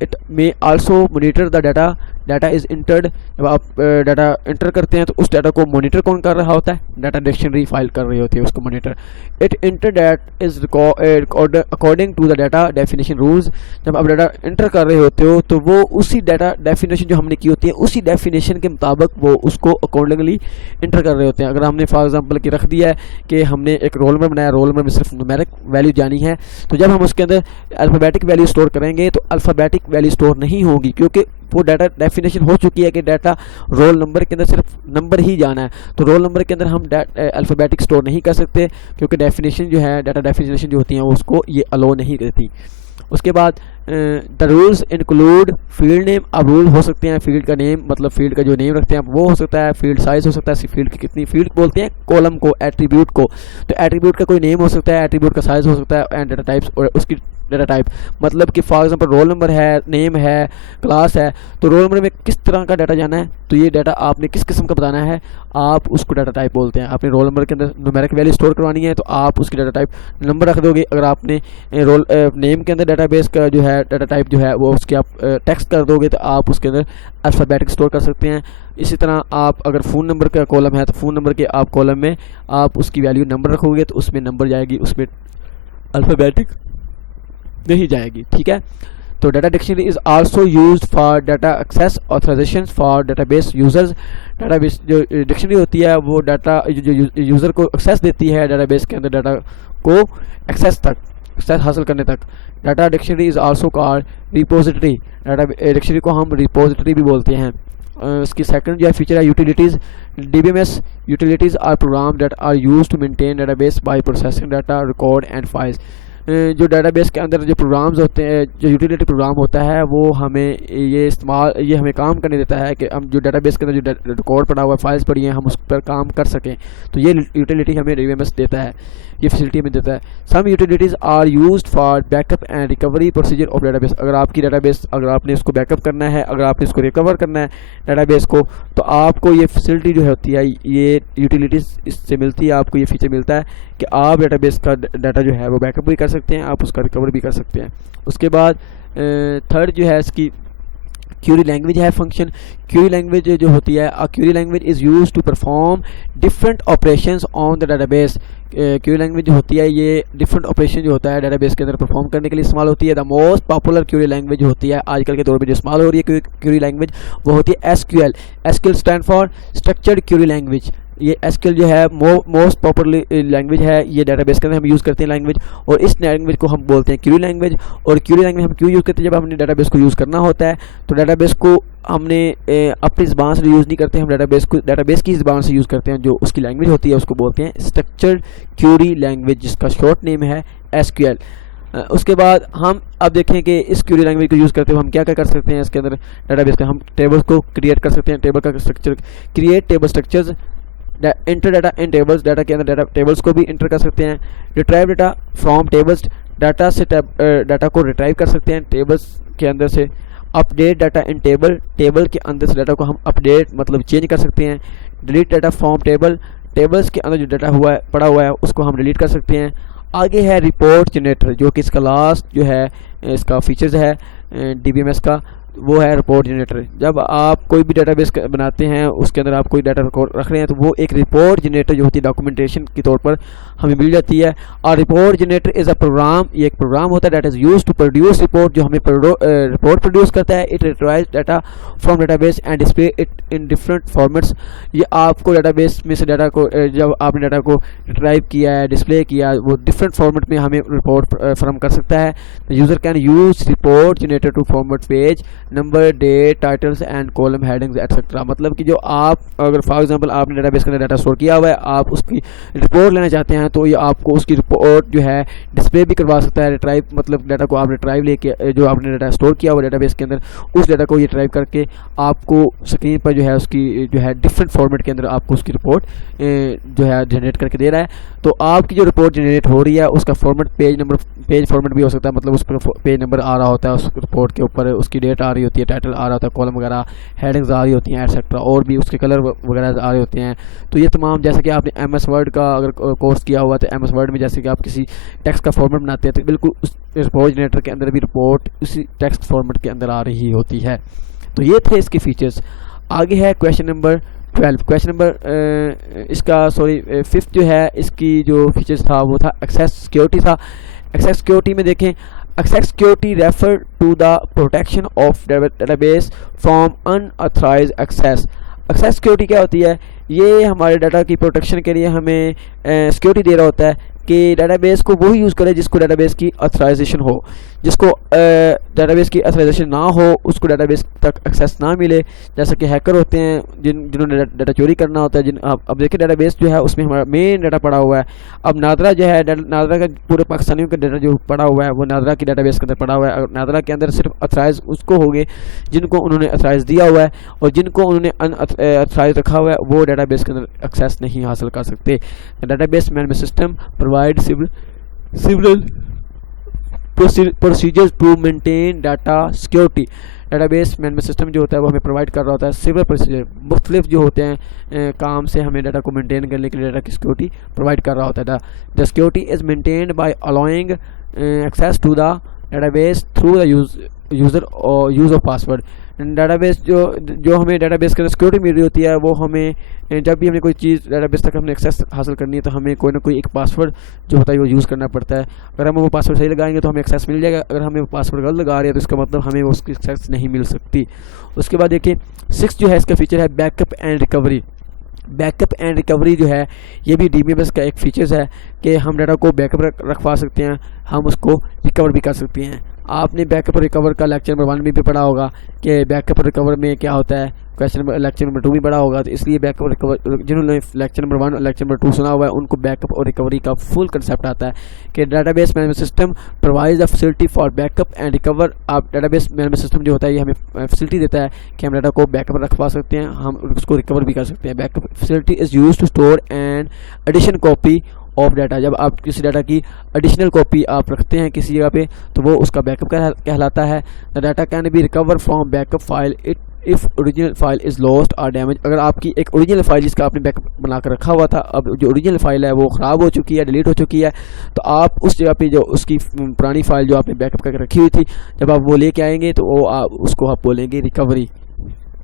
it may also monitor the data is entered. جب آپ ڈیٹا انٹر کرتے ہیں تو اس ڈیٹا کو مانیٹر کون کر رہا ہوتا ہے؟ ڈیٹا ڈکشنری فائل کر رہی ہوتی ہے اس کو monitor. It enter that is according to the data definition rules. جب آپ ڈیٹا انٹر کر رہے ہوتے ہو تو وہ اسی ڈیٹا ڈیفینیشن جو ہم نے کی ہوتی ہے اسی ڈیفینیشن کے مطابق وہ اس کو اکارڈنگلی انٹر کر رہے ہوتے ہیں. اگر ہم نے فار ایگزامپل کی رکھ دیا ہے کہ ہم نے ایک رول نمبر بنایا, رول نمبر میں صرف نومیرک ویلیو جانی ہے, تو جب ہم اس کے اندر الفابیٹک ویلیو اسٹور کریں گے تو الفابیٹک ویلیو اسٹور نہیں ہوگی, کیونکہ وہ ڈیٹا ڈیفینیشن ہو چکی ہے کہ ڈیٹا رول نمبر کے اندر صرف نمبر ہی جانا ہے. تو رول نمبر کے اندر ہم الفابیٹک اسٹور نہیں کر سکتے کیونکہ ڈیفینیشن جو ہے ڈیٹا ڈیفینیشن جو ہوتی ہیں وہ اس کو یہ الو نہیں کرتی. اس کے بعد دا رولز انکلوڈ فیلڈ نیم. اب رول ہو سکتے ہیں فیلڈ کا نیم, مطلب فیلڈ کا جو نیم رکھتے ہیں وہ ہو سکتا ہے, فیلڈ سائز ہو سکتا ہے, فیلڈ کی کتنی, فیلڈ بولتے ہیں کولم کو, ایٹریبیوٹ کو. تو ایٹریبیوٹ کا کوئی نیم ہو سکتا ہے, ایٹریبیوٹ کا سائز ہو سکتا ہے, اینڈ ڈیٹا ٹائپس اور اس کی ڈیٹا ٹائپ. مطلب کہ فار ایگزامپل رول نمبر ہے, نیم ہے, کلاس ہے, تو رول نمبر میں کس طرح کا ڈیٹا جانا ہے تو یہ ڈیٹا آپ نے کس قسم کا بتانا ہے آپ اس کو ڈیٹا ٹائپ بولتے ہیں. آپ نے رول نمبر کے اندر نومیرک ویلیو اسٹور کروانی ہے تو آپ اس کی ڈیٹا ٹائپ نمبر رکھ دو گے. اگر آپ نے رول نیم کے اندر ڈیٹا بیس کا جو ہے ڈیٹا ٹائپ جو ہے وہ اس کی آپ ٹیکسٹ کر دو گے تو آپ اس کے اندر الفابیٹک اسٹور کر سکتے ہیں. اسی طرح آپ اگر فون نمبر کا کالم ہے تو فون نمبر کے آپ کالم میں آپ اس کی ویلیو نمبر رکھو گے تو اس میں نمبر جائے گی, اس میں الفابیٹک نہیں جائے گی. ٹھیک ہے, تو data dictionary is also used for data access authorisation for database users. Database جو ڈکشنری ہوتی ہے وہ ڈیٹا جو یوزر کو ایکسیس دیتی ہے ڈیٹا بیس کے اندر ڈیٹا کو ایکسیس حاصل کرنے تک. Data dictionary is also called repository. Data dictionary کو ہم ریپوزیٹری بھی بولتے ہیں. اس کی سیکنڈ جو ہے فیچر ہے utilities. D B M S utilities are program that are use to maintain database by processing data record and files. جو ڈیٹا بیس کے اندر جو پروگرامز ہوتے ہیں, جو یوٹیلیٹی پروگرام ہوتا ہے وہ ہمیں یہ ہمیں کام کرنے دیتا ہے کہ ہم جو ڈیٹا بیس کے اندر جو ریکارڈ پڑا ہوا ہے, فائلز پڑی ہیں, ہم اس پر کام کر سکیں. تو یہ یوٹیلیٹی ہمیں ڈی بی ایم ایس دیتا ہے, یہ فیسلٹی ہمیں دیتا ہے. Some utilities are used for backup and recovery procedure of database. اگر آپ کی ڈیٹا بیس, اگر آپ نے اس کو بیک اپ کرنا ہے, اگر آپ نے اس کو ریکور کرنا ہے ڈیٹا بیس کو, تو آپ کو یہ فیسلٹی جو ہوتی ہے, یہ یوٹیلیٹیز اس سے ملتی ہے, آپ کو یہ فیچر ملتا ہے کہ آپ ڈیٹا بیس کا ڈیٹا جو ہے وہ بیک اپ بھی کر سکتے ہیں, آپ اس کا ریکور بھی کر سکتے ہیں. اس کے بعد تھرڈ جو ہے اس کی کیوری لینگویج ہے فنکشن. کیوری لینگویج جو ہوتی ہے, query language is use to perform different operations on the database. Query language جو ہوتی ہے یہ ڈفرنٹ آپریشن جو ہوتا ہے ڈیٹا بیس کے اندر پرفارم کرنے کے لیے استعمال ہوتی ہے. The most popular query language جو ہوتی ہے آج کل کے دور میں جو استعمال ہو رہی ہے کیوری لینگویج وہ ہوتی ہے S Q L. S Q L stand for structured query language. یہ ایس کیو ایل جو ہے موسٹ پاپولر لینگویج ہے, یہ ڈیٹا بیس کے اندر ہم یوز کرتے ہیں لینگویج, اور اس لینگویج کو ہم بولتے ہیں کیوری لینگویج. اور کیوری لینگویج ہم کیوں یوز کرتے ہیں؟ جب ہم نے ڈیٹا بیس کو یوز کرنا ہوتا ہے تو ڈیٹا بیس کو ہم نے اپنی زبان سے یوز نہیں کرتے, ہم ڈیٹا بیس کی زبان سے یوز کرتے ہیں. جو اس کی لینگویج ہوتی ہے اس کو بولتے ہیں اسٹرکچرڈ کیوری لینگویج, جس کا شارٹ نیم ہے ایس کیو ایل. اس کے بعد ہم اب دیکھیں کہ اس کیوری لینگویج کو یوز کرتے ہوئے ہم کیا کر سکتے ہیں. اس کے اندر ڈیٹا بیس کا ہم ٹیبلز کو کریٹ کر سکتے ہیں. ٹیبل کا structure create table structures, enter data in tables. Data کے اندر ڈیٹا ٹیبلز کو بھی انٹر کر سکتے ہیں. ریٹرائیو ڈیٹا فرام ٹیبلز, ڈیٹا سے ڈیٹا کو ریٹرائیو کر سکتے ہیں ٹیبلز کے اندر سے. Update data in table, table کے اندر سے ڈیٹا کو ہم اپڈیٹ مطلب چینج کر سکتے ہیں. Delete data from table, tables کے اندر جو ڈیٹا پڑا ہوا ہے اس کو ہم ڈیلیٹ کر سکتے ہیں. آگے ہے رپورٹ جنریٹر, جو کہ اس کا لاسٹ جو ہے اس کا فیچرز ہے ڈی بی ایم ایس کا, وہ ہے رپورٹ جنریٹر. جب آپ کوئی بھی ڈیٹا بیس بناتے ہیں اس کے اندر آپ کوئی ڈیٹا رکھ رہے ہیں تو وہ ایک رپورٹ جنریٹر جو ہوتی ہے ڈاکومنٹیشن کے طور پر ہمیں مل جاتی ہے. اور report generator is a program, یہ ایک پروگرام ہوتا ہے that is use to produce report, جو ہمیں رپورٹ پروڈیوس کرتا ہے. It retrieves data from database and display it in different formats. یہ آپ کو ڈیٹا بیس میں سے ڈیٹا کو, جب آپ نے ڈیٹا کو ریٹرائیو کیا ہے, ڈسپلے کیا, وہ ڈفرنٹ فارمیٹ میں ہمیں رپورٹ فراہم کر سکتا ہے. User can use report generator to format page number, date, titles and column headings etcetera. مطلب کہ جو آپ اگر فار ایگزامپل آپ نے ڈیٹا بیس کے اندر ڈیٹا اسٹور کیا ہوا ہے, آپ اس کی رپورٹ لینا چاہتے ہیں تو یہ آپ کو اس کی رپورٹ جو ہے ڈسپلے بھی کروا سکتا ہے. ریٹرائیو مطلب ڈیٹا کو آپ ریٹرائیو لے کے, جو آپ نے ڈیٹا اسٹور کیا ہوا ڈیٹا بیس کے اندر, اس ڈیٹا کو یہ ریٹرائیو کر کے آپ کو اسکرین پر جو ہے اس کی جو ہے ڈفرنٹ فارمیٹ کے اندر آپ کو اس کی رپورٹ جو ہے جنریٹ کر کے دے رہا ہے. تو آپ کی جو رپورٹ جنریٹ ہو رہی ہے اس کا فارمیٹ پیج فارمیٹ بھی ہو سکتا ہے, مطلب اس پر پیج نمبر آ رہا ہوتا ہے اس رپورٹ کے اوپر, اس کی ڈیٹ آ رہی ہوتی ہے, ٹائٹل آ رہا ہوتا ہے, کالم وغیرہ ہیڈنگز آ رہی ہوتی ہیں ایٹسیٹرا, اور بھی اس کے کلر وغیرہ آ رہے ہوتے ہیں. تو یہ تمام, جیسے کہ آپ نے ایم ایس ورڈ کا اگر کورس کیا ہوا تو ایم ایس ورڈ میں جیسے کہ آپ کسی ٹیکسٹ کا فارمیٹ بناتے ہیں تو بالکل اس رپورٹ جنریٹر کے اندر بھی رپورٹ اسی ٹیکسٹ فارمیٹ کے اندر آ رہی ہوتی ہے. تو یہ تھے اس کے فیچرز. آگے ہے کویشچن نمبر 12. کویشچن نمبر اس کا ففتھ جو ہے اس کی جو فیچرز تھا وہ تھا ایکسیس سیکیورٹی تھا. ایکسیس سیکیورٹی میں دیکھیں, access security refer to the protection of database from unauthorise access. Access security کیا ہوتی ہے؟ یہ ہمارے ڈاٹا کی پروٹیکشن کے لیے ہمیں سیکیورٹی دے رہا ہوتا ہے کہ ڈیٹا بیس کو وہی یوز کرے جس کو ڈیٹا بیس کی اتھرائزیشن ہو. جس کو ڈیٹا بیس کی اتھرائزیشن نہ ہو اس کو ڈیٹا بیس تک ایکسیس نہ ملے. جیسے کہ ہیکر ہوتے ہیں جنہوں نے ڈیٹا چوری کرنا ہوتا ہے. اب دیکھیں ڈیٹا بیس جو ہے اس میں ہمارا مین ڈیٹا پڑا ہوا ہے. اب نادرا جو ہے, نادرا کا پورے پاکستانیوں کا ڈیٹا جو پڑا ہوا ہے وہ نادرا کی ڈیٹا بیس کے اندر پڑا ہوا ہے. اور نادرا کے اندر صرف اتھرائز اس کو ہوں گے جن کو انہوں نے اتھرائز دیا ہوا ہے, اور جن کو انہوں نے ان اتھرائز رکھا ہوا ہے وہ ڈیٹا بیس کے اندر ایکسیس نہیں حاصل کر سکتے. Data base management system provide several procedures to maintain data security. Data base management system جو ہوتا ہے وہ ہمیں پرووائڈ کر رہا ہوتا ہے سیورل پروسیجر, مختلف جو ہوتے ہیں کام سے ہمیں ڈیٹا کو مینٹین کرنے کے لیے ڈیٹا کی سیکورٹی پرووائڈ کر رہا ہوتا ہے. The security is maintained by allowing access to the database through the user or use of password. Data base جو ہمیں ڈیٹا بیس کے اندر سیکورٹی مل رہی ہوتی ہے وہ ہمیں جب بھی ہمیں کوئی چیز ڈیٹا بیس تک ہم نے ایکسیس حاصل کرنی ہے تو ہمیں کوئی نہ کوئی ایک پاسورڈ جو ہوتا ہے وہ یوز کرنا پڑتا ہے. اگر ہم وہ پاسورڈ صحیح لگائیں گے تو ہمیں ایکسیس مل جائے گا, اگر ہمیں وہ پاسورڈ غلط لگا رہے ہیں تو اس کا مطلب ہمیں اس کی ایکسیس نہیں مل سکتی. اس کے بعد دیکھیں 6 جو ہے اس کا فیچر ہے back up and recovery. Back up and recovery جو ہے یہ بھی ڈی بی ایم ایس کا ایک فیچرز ہے کہ ہم ڈیٹا کو بیک اپ رکھوا سکتے ہیں, ہم اس کو ریکور بھی کر سکتے ہیں. آپ نے بیک اپ اور ریکور کا لیکچر نمبر 1 میں بھی پڑھا ہوگا کہ بیک اپ اور ریکور میں کیا ہوتا ہے. لیکچر نمبر 2 بھی پڑھا ہوگا, تو اس لیے بیک اپ اور ریکور جنہوں نے لیکچر نمبر 1 اور لیکچر نمبر 2 سنا ہوا ہے ان کو بیک اپ اور ریکوری کا فل کنسیپٹ آتا ہے کہ data base management system provide the facility for backup and recover. آپ ڈیٹا بیس مینجمنٹ سسٹم جو ہوتا ہے یہ ہمیں فیسلٹی دیتا ہے کہ ہم ڈیٹا کو بیک اپ رکھوا سکتے ہیں, ہم اس کو ریکور بھی کر سکتے ہیں. Backup facility is use to store and edition copy of data. جب آپ کسی ڈیٹا کی ایڈیشنل کاپی آپ رکھتے ہیں کسی جگہ پہ تو وہ اس کا بیک اپ کہلاتا ہے. The data can be recover from backup file if original file is lost or damaged. اگر آپ کی ایک اوریجنل فائل جس کا آپ نے بیک اپ بنا کر رکھا ہوا تھا, اب جو اوریجنل فائل ہے وہ خراب ہو چکی ہے, ڈیلیٹ ہو چکی ہے, تو آپ اس جگہ پہ جو اس کی پرانی فائل جو آپ نے بیک اپ کر کے رکھی ہوئی تھی جب آپ وہ لے کے آئیں گے تو وہ اس کو آپ بولیں گے ریکوری.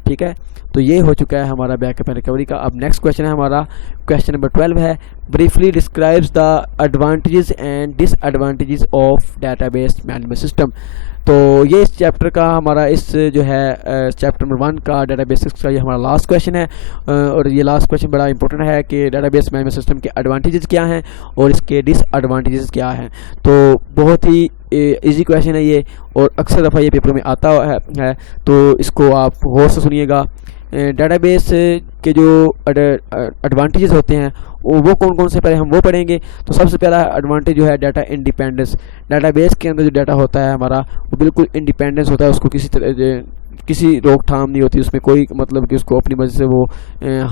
ٹھیک ہے, تو یہ ہو چکا ہے ہمارا بیک اپ اینڈ ریکوری کا. اب نیکسٹ کویشچن ہے ہمارا, کویشچن نمبر 12 ہے briefly describes the advantages and disadvantages of database management system. تو یہ اس چیپٹر کا ہمارا اس جو ہے چیپٹر نمبر 1 کا ڈیٹا بیسکس کا یہ ہمارا لاسٹ کویشچن ہے, اور یہ لاسٹ کویشچن بڑا امپورٹنٹ ہے کہ ڈیٹا بیس مینجمنٹ سسٹم کے ایڈوانٹیجز کیا ہیں اور اس کے ڈس ایڈوانٹیجز کیا ہیں. تو بہت ہی ایزی کویشچن ہے یہ, اور اکثر دفعہ یہ پیپر میں آتا ہے, تو اس کو آپ غور سے سنیے گا. ڈیٹا بیس کے جو ایڈوانٹیجز ہوتے ہیں وہ کون کون سے پہلے ہم وہ پڑھیں گے. تو سب سے پہلا ایڈوانٹیج جو ہے ڈیٹا انڈیپینڈنس. ڈیٹا بیس کے اندر جو ڈیٹا ہوتا ہے ہمارا وہ بالکل انڈیپینڈنس ہوتا ہے, اس کو کسی روک تھام نہیں ہوتی, اس میں کوئی مطلب کہ اس کو اپنی مرضی سے وہ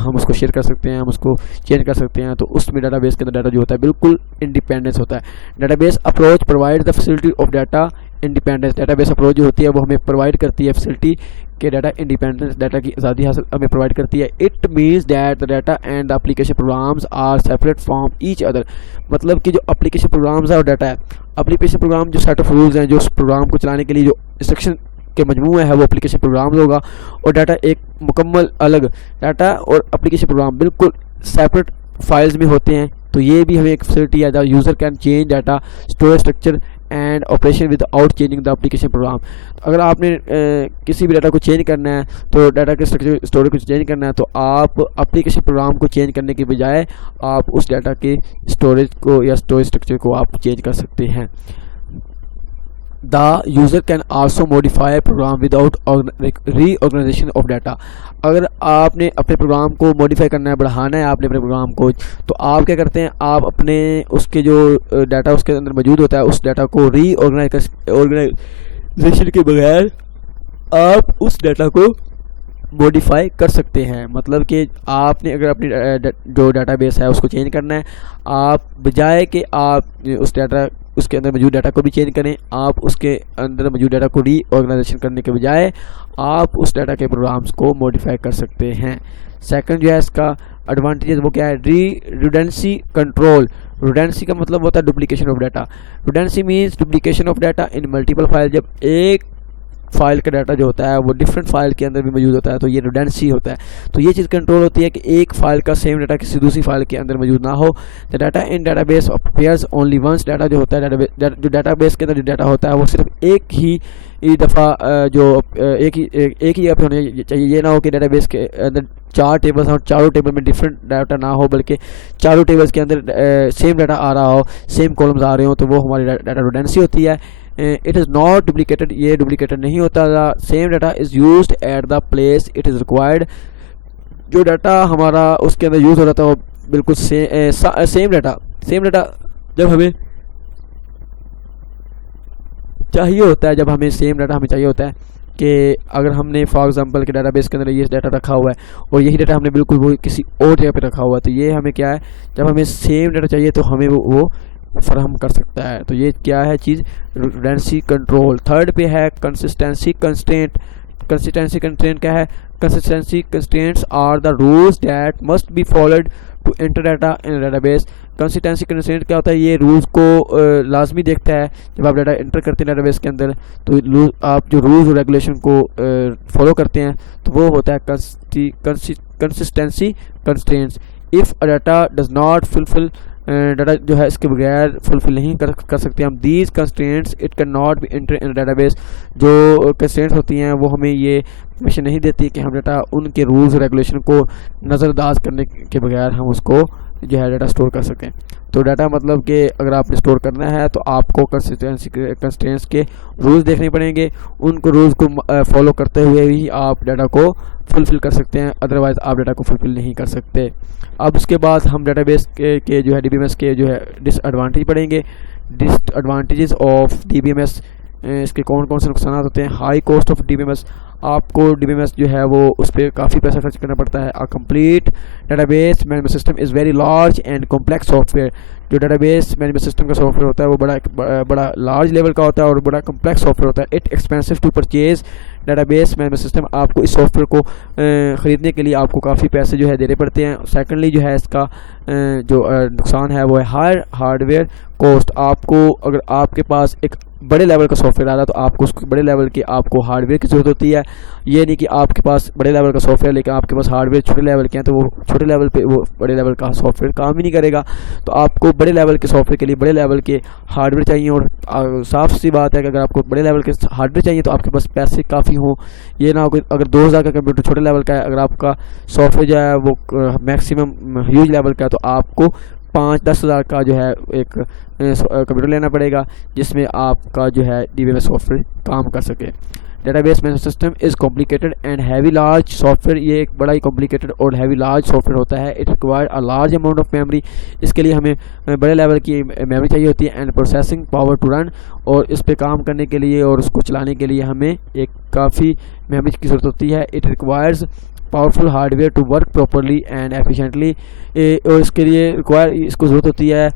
ہم اس کو شیئر کر سکتے ہیں, ہم اس کو چینج کر سکتے ہیں. تو اس میں ڈیٹا بیس کے اندر ڈیٹا جو ہوتا ہے بالکل انڈیپینڈنس ہوتا ہے. Data base approach provide the facility of data independence. Data base approach جو ہوتی ہے وہ ہمیں پرووائڈ کرتی ہے فیسلٹی کہ ڈیٹا انڈیپینڈنس, ڈیٹا کی آزادی حاصل ہمیں پرووائڈ کرتی ہے. It means that the data and the application programs are separate from each other. مطلب کہ جو اپلیکیشن پروگرامز ہے اور ڈیٹا ہے, اپلیکیشن پروگرام جو سیٹ آف رولز ہیں جو اس پروگرام کو چلانے کے لیے جو انسٹرکشن کے مجموعہ ہے وہ اپلیکیشن پروگرامز ہوگا, اور ڈیٹا ایک مکمل الگ. ڈیٹا اور اپلیکیشن پروگرام بالکل سیپریٹ فائلز میں ہوتے ہیں. تو یہ بھی ہمیں ایک فیسلٹی ہے. دا user can change data storage structure and operation with out changing the application program. اگر آپ نے کسی بھی ڈیٹا کو چینج کرنا ہے تو ڈیٹا کے اسٹرکچر اسٹوریج کو چینج کرنا ہے تو آپ اپلیکیشن پروگرام کو چینج کرنے کے بجائے آپ اس ڈیٹا کے اسٹوریج کو یا اسٹوریج اسٹرکچر کو آپ چینج کر سکتے ہیں. The user can also modify program without reorganisation of data. اگر آپ نے اپنے پروگرام کو موڈیفائی کرنا ہے, بڑھانا ہے آپ نے اپنے پروگرام کو, تو آپ کیا کرتے ہیں, آپ اپنے اس کے جو ڈیٹا اس کے اندر موجود ہوتا ہے اس ڈیٹا کو ری آرگنائزیشن کے بغیر آپ اس ڈیٹا کو مودیفائی کر سکتے ہیں. مطلب کہ آپ نے اگر اپنی جو ڈیٹا بیس ہے اس کو چینج کرنا ہے, آپ بجائے کہ آپ اس کے اندر موجود ڈیٹا کو بھی چینج کریں, آپ اس کے اندر موجود ڈیٹا کو ری آرگنائزیشن کرنے کے بجائے آپ اس ڈیٹا کے پروگرامز کو مودیفائی کر سکتے ہیں. سیکنڈ جو ہے اس کا ایڈوانٹیجز وہ کیا ہے, ریڈنڈنسی کنٹرول. ریڈنڈنسی کا مطلب ہوتا ہے duplication of data. Redundancy means duplication of data in multiple file. جب ایک فائل کا ڈیٹا جو ہوتا ہے وہ ڈفرینٹ فائل کے اندر بھی موجود ہوتا ہے تو یہ ریڈنڈنسی ہوتا ہے. تو یہ چیز کنٹرول ہوتی ہے کہ ایک فائل کا سیم ڈیٹا کسی دوسری فائل کے اندر موجود نہ ہو. The data in database appears only once. Data جو ہوتا ہے جو ڈیٹا بیس کے اندر جو ڈیٹا ہوتا ہے وہ صرف ایک ہی دفعہ جو ایک ہی ایپ ہونے چاہیے. یہ نہ ہو کہ ڈیٹا بیس کے اندر 4 ٹیبلز اور چاروں ٹیبل میں ڈفرینٹ ڈیٹا نہ ہو, بلکہ چاروں ٹیبلز کے اندر سیم ڈیٹا آ رہا ہو, سیم کالمز آ رہے ہوں, تو وہ ہماری ڈیٹا ریڈنڈنسی ہوتی ہے. It is not duplicated. یہ ڈپلیکیٹڈ نہیں ہوتا. Same data is used at the place it is required. جو ڈیٹا ہمارا اس کے اندر یوز ہو رہا تھا وہ بالکل سیم ڈیٹا جب ہمیں چاہیے ہوتا ہے, جب ہمیں سیم ڈیٹا ہمیں چاہیے ہوتا ہے کہ اگر ہم نے فار ایگزامپل کہ ڈیٹا بیس کے اندر یہ ڈیٹا رکھا ہوا ہے اور یہی ڈیٹا ہم نے بالکل وہ کسی اور جگہ پہ رکھا ہوا ہے, تو یہ ہمیں کیا ہے, جب ہمیں سیم ڈیٹا چاہیے تو ہمیں وہ فراہم کر سکتا ہے. تو یہ کیا ہے چیز, ریڈنڈنسی کنٹرول. تھرڈ پہ ہے کنسسٹنسی کنسٹرینٹ. کنسسٹنسی کنسٹرینٹ کیا ہے, consistency constraints are the rules that must be followed to enter data in database. Consistency constraint کیا ہوتا ہے, یہ رولز کو لازمی دیکھتا ہے جب آپ ڈیٹا انٹر کرتے ہیں ڈیٹا بیس کے اندر, تو آپ جو رولز اور ریگولیشن کو فالو کرتے ہیں تو وہ ہوتا ہے consistency constraints. If a data does not fulfil, data جو ہے اس کے بغیر فلفل نہیں کر سکتے ہم these constraints it can not be enter in database. جو کنسٹرینٹس ہوتی ہیں وہ ہمیں یہ پرمیشن نہیں دیتی کہ ہم ڈیٹا ان کے رولز ریگولیشن کو نظر انداز کرنے کے بغیر ہم اس کو جو ہے ڈیٹا اسٹور کر سکیں. تو ڈیٹا مطلب کہ اگر آپ نے اسٹور کرنا ہے تو آپ کو کنسٹرینٹس کے رولز دیکھنے پڑیں گے, ان کو رولز کو فالو کرتے ہوئے ہی آپ ڈیٹا کو فلفل کر سکتے ہیں, ادروائز آپ ڈیٹا کو فلفل نہیں کر سکتے. اب اس کے بعد ہم ڈیٹا بیس کے جو ہے ڈی بی ایم ایس کے جو ہے ڈس ایڈوانٹیج پڑھیں گے. Disadvantages of D B M S, اس کے کون کون سے نقصانات ہوتے ہیں. High cost of D B M S, آپ کو ڈی بی ایم ایس جو ہے وہ اس پہ کافی پیسہ خرچ کرنا پڑتا ہے. Complete data base management system is very large and complex soft where. جو ڈیٹا بیس مینجمنٹ سسٹم کا سافٹ ویئر ہوتا ہے وہ بڑا لارج لیول کا ہوتا ہے اور بڑا کمپلیکس سافٹ ویئر ہوتا ہے. It expensive to purchase database management system. آپ کو اس سافٹ ویئر کو خریدنے کے لیے آپ کو کافی پیسے جو ہے دینے پڑتے ہیں. سیکنڈلی جو ہے اس کا جو نقصان ہے وہ ہے ہارڈ ویئر کاسٹ. آپ کو اگر آپ کے پاس ایک بڑے لیول کا سافٹ ویئر آ رہا ہے تو آپ کو اس بڑے لیول کی آپ کو ہارڈ ویئر کی ضرورت ہوتی ہے. یہ نہیں کہ آپ کے پاس بڑے لیول کا سافٹ ویئر لیکن آپ کے پاس ہارڈ ویئر چھوٹے لیول کے ہیں تو وہ چھوٹے لیول پہ وہ بڑے لیول کا سافٹ ویئر کام ہی نہیں کرے گا. تو آپ کو بڑے لیول کے سافٹ ویئر کے لیے بڑے لیول کے ہارڈ ویئر چاہیے, اور صاف سی بات ہے کہ اگر آپ کو بڑے لیول کے ہارڈ ویئر چاہیے تو آپ کے پاس پیسے کافی ہوں. یہ نہ ہو کہ اگر 2000 کا کمپیوٹر چھوٹے لیول کا ہے, اگر آپ کا سافٹ ویئر جو ہے وہ میکسیمم ہیوج لیول کا ہے تو آپ کو 5-10 ہزار کا جو ہے ایک کمپیوٹر لینا پڑے گا جس میں آپ کا جو ہے D B M S software کام کر سکے. Database management system is complicated and heavy large software. یہ ایک بڑا ہی کمپلیکیٹڈ اور ہیوی لارج سافٹ ویئر ہوتا ہے. It require a large amount of memory. اس کے لیے ہمیں بڑے لیول کی میموری چاہیے ہوتی ہے and processing power to run. اور اس پہ کام کرنے کے لیے اور اس کو چلانے کے لیے ہمیں ایک کافی میموری کی ضرورت ہوتی ہے. It requires powerful hardware to work properly and efficiently. اور اس کے لیے اس کو ضرورت ہوتی ہے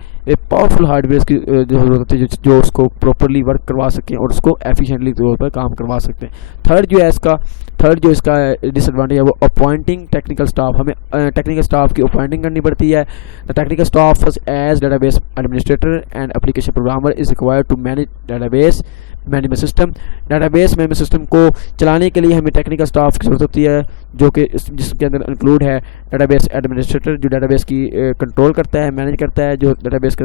پاورفل ہارڈ ویئر کی ضرورت ہوتی ہے جو اس کو پراپرلی ورک کروا سکیں اور اس کو ایفیشینٹلی طور پر کام کروا سکتے ہیں. تھرڈ جو اس کا ڈس ایڈوانٹیج ہے وہ اپوائنٹنگ ٹیکنیکل اسٹاف. ہمیں ٹیکنیکل اسٹاف کی اپوائنٹنگ کرنی پڑتی ہے. The technical staff as database administrator and application programmer is required to manage database management system. Database management system کو چلانے کے لیے ہمیں ٹیکنیکل اسٹاف کی ضرورت ہوتی ہے جو کہ جس کے اندر انکلوڈ ہے ڈیٹا بیس ایڈمنسٹریٹر جو ڈیٹا بیس کی کنٹرول کرتا ہے, مینیج کرتا ہے, جو ڈیٹا بیس کا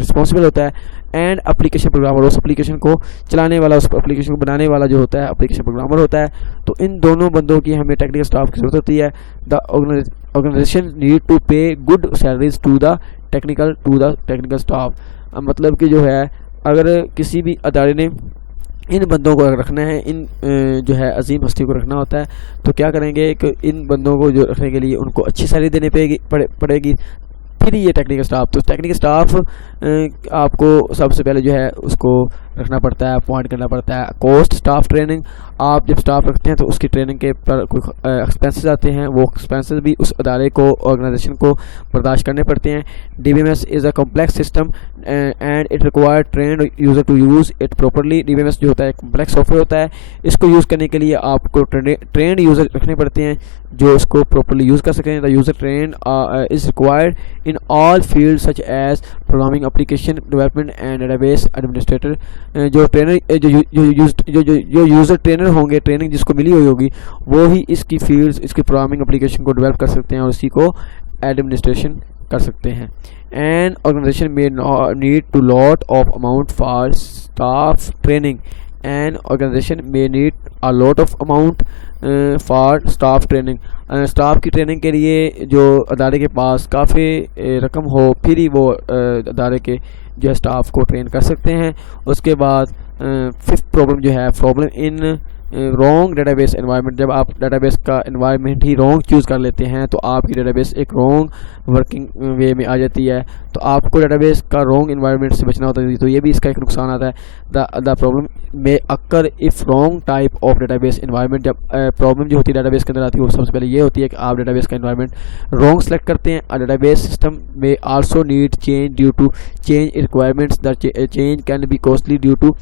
رسپانسبل ہوتا ہے, اینڈ اپلیکیشن پروگرامر اس اپلیکیشن کو چلانے والا, اس اپلیکیشن کو بنانے والا جو ہوتا ہے اپلیکیشن پروگرامر ہوتا ہے. تو ان دونوں بندوں کی ہمیں ٹیکنیکل اسٹاف کی ضرورت ہوتی ہے. The organisation need to pay good salaries to the technical staff. مطلب کہ جو ہے اگر کسی بھی ادارے نے ان بندوں کو رکھنا ہے, ان جو ہے عظیم ہستی کو رکھنا ہوتا ہے تو کیا کریں گے کہ ان بندوں کو جو رکھنے کے لیے ان کو اچھی سیلری دینے پڑے گی. پھر یہ ٹیکنیکل اسٹاف, تو ٹیکنیکل اسٹاف آپ کو سب سے پہلے جو ہے اس کو رکھنا پڑتا ہے، پوائنٹ کرنا پڑتا ہے۔ کاسٹ اسٹاف ٹریننگ، آپ جب اسٹاف رکھتے ہیں تو اس کی ٹریننگ کے پر کوئی ایکسپینسز آتے ہیں، وہ ایکسپینسز بھی اس ادارے کو، آرگنائزیشن کو برداشت کرنے پڑتے ہیں۔ DBMS is a complex system and it require trained user to use it properly. DBMS جو ہوتا ہے کمپلیکس سافٹ ویئر ہوتا ہے، اس کو یوز کرنے کے لیے آپ کو ٹرینڈ یوزر رکھنے پڑتے ہیں جو اس کو پراپرلی یوز کر سکیں۔ The user trained is required in all field such as programming, application development and database administrator. جو ٹرینر جو یوزر ٹرینر ہوں گے، ٹریننگ جس کو ملی ہوئی ہوگی، وہ ہی اس کی فیلڈز، اس کی پروگرامنگ اپلیکیشن کو ڈیولپ کر سکتے ہیں اور اسی کو ایڈمنسٹریشن کر سکتے ہیں۔ An organization may need to lot of amount for staff training. An organization may need a lot of amount for staff training. Staff کی ٹریننگ کے لیے جو ادارے کے پاس کافی رقم ہو، پھر ہی وہ ادارے کے جو ہے اسٹاف کو ٹرین کر سکتے ہیں۔ اس کے بعد ففتھ پرابلم جو ہے، problem in wrong data base environment. جب آپ ڈیٹا بیس کا انوائرمنٹ ہی رانگ چوز کر لیتے ہیں تو آپ کی ڈیٹا بیس ایک رانگ ورکنگ وے میں آ جاتی ہے، تو آپ کو ڈیٹا بیس کا رانگ انوائرمنٹ سے بچنا ہوتا ہے، تو یہ بھی اس کا ایک نقصان آتا ہے۔ دا پرابلم میں occur of wrong type of database environment. جب پرابلم جو ہوتی ہے ڈیٹا بیس کے اندر آتی ہے، وہ سب سے پہلے یہ ہوتی ہے کہ آپ ڈیٹا بیس کا انوائرمنٹ رانگ سلیکٹ کرتے ہیں۔ ڈیٹا بیس سسٹم میں also need change due to change requirements. The change can be costly due to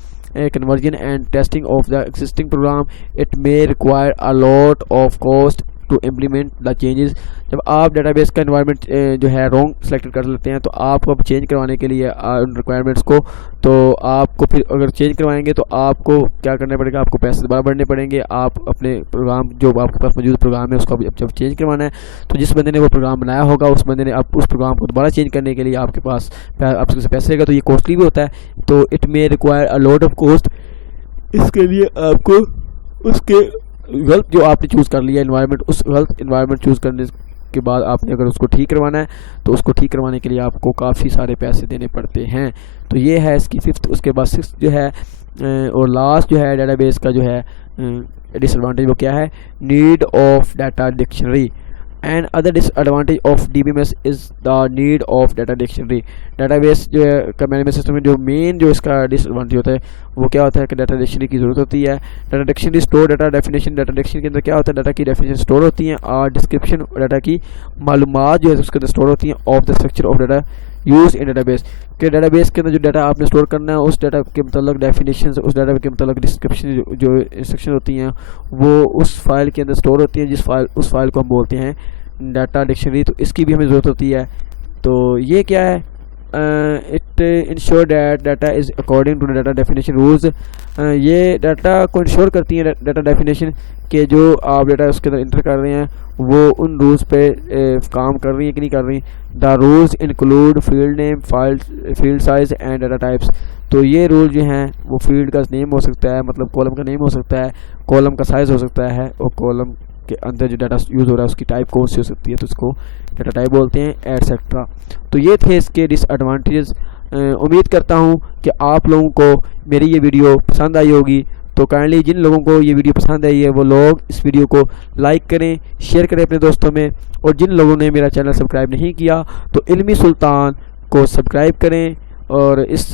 conversion and testing of the existing program. It may require a lot of cost to implement the changes. جب آپ data base کا environment جو ہے wrong select کر لیتے ہیں، تو آپ کو اب چینج کروانے کے لیے ان ریکوائرمنٹس کو، تو آپ کو پھر اگر چینج کروائیں گے تو آپ کو کیا کرنا پڑے گا، آپ کو پیسے دوبارہ بھرنے پڑیں گے۔ آپ اپنے پروگرام جو آپ کے پاس موجود پروگرام ہے اس کو جب چینج کروانا ہے، تو جس بندے نے وہ پروگرام بنایا ہوگا، اس بندے نے آپ اس پروگرام کو دوبارہ چینج کرنے کے لیے آپ کے پاس آپ سے پیسے لے گا، تو یہ کوسٹلی بھی ہوتا ہے۔ تو it may require a lot of cost. اس کے لیے آپ کو اس کے غلط جو آپ نے چوز کر لیا انوائرمنٹ، اس غلط انوائرمنٹ چوز کرنے کے بعد آپ نے اگر اس کو ٹھیک کروانا ہے تو اس کو ٹھیک کروانے کے لیے آپ کو کافی سارے پیسے دینے پڑتے ہیں۔ تو یہ ہے اس کی ففتھ۔ اس کے بعد سکس جو ہے اور لاسٹ جو ہے ڈیٹا بیس کا جو ہے ڈس ایڈوانٹیج، وہ کیا ہے؟ Need of data dictionary. And other disadvantage of DBMS is the need of data dictionary. Database جو ہے کا مینجمنٹ سسٹم میں جو مین جو اس کا ڈس ایڈوانٹیج ہوتا ہے وہ کیا ہوتا ہے کہ ڈیٹا ڈکشنری کی ضرورت ہوتی ہے۔ Data dictionary store data definition. Data dictionary کے اندر کیا ہوتا ہے؟ ڈیٹا کی ڈیفینیشن اسٹور ہوتی ہیں اور ڈسکرپشن ڈیٹا کی معلومات جو ہے اس کے اندر اسٹور ہوتی ہیں of the structure of data use in data base. کہ ڈیٹا بیس کے اندر جو ڈیٹا آپ نے اسٹور کرنا ہے اس ڈیٹا کے متعلق ڈیفینیشن، اس ڈیٹا کے متعلق ڈسکرپشن جو انسٹرکشن ہوتی ہیں وہ اس فائل کے اندر اسٹور ہوتی ہیں، اس فائل کو ہم بولتے ہیں ڈیٹا ڈکشنری۔ تو اس کی بھی ہمیں ضرورت ہوتی ہے۔ تو یہ کیا ہے؟ It ensure that data is according to data definition rules. یہ ڈیٹا کو انشور کرتی ہیں ڈیٹا ڈیفینیشن کہ جو آپ ڈیٹا اس کے اندر انٹر کر رہے ہیں وہ ان رولز پہ کام کر رہی ہیں کہ نہیں کر رہی۔ The rules include field name, field size and data types. تو یہ رول جو ہیں وہ فیلڈ کا نیم ہو سکتا ہے، مطلب کالم کا نیم ہو سکتا ہے، کالم کا سائز ہو سکتا ہے، اور کالم کے اندر جو ڈیٹا یوز ہو رہا ہے اس کی ٹائپ کون سی ہو سکتی ہے، تو اس کو ڈیٹا ٹائپ بولتے ہیں ایٹسیٹرا۔ تو یہ تھے اس کے ڈس ایڈوانٹیجز۔ امید کرتا ہوں کہ آپ لوگوں کو میری یہ ویڈیو پسند آئی ہوگی۔ تو کائنڈلی جن لوگوں کو یہ ویڈیو پسند آئی ہے وہ لوگ اس ویڈیو کو لائک کریں، شیئر کریں اپنے دوستوں میں، اور جن لوگوں نے میرا چینل سبسکرائب نہیں کیا تو علمی سلطان کو سبسکرائب کریں اور اس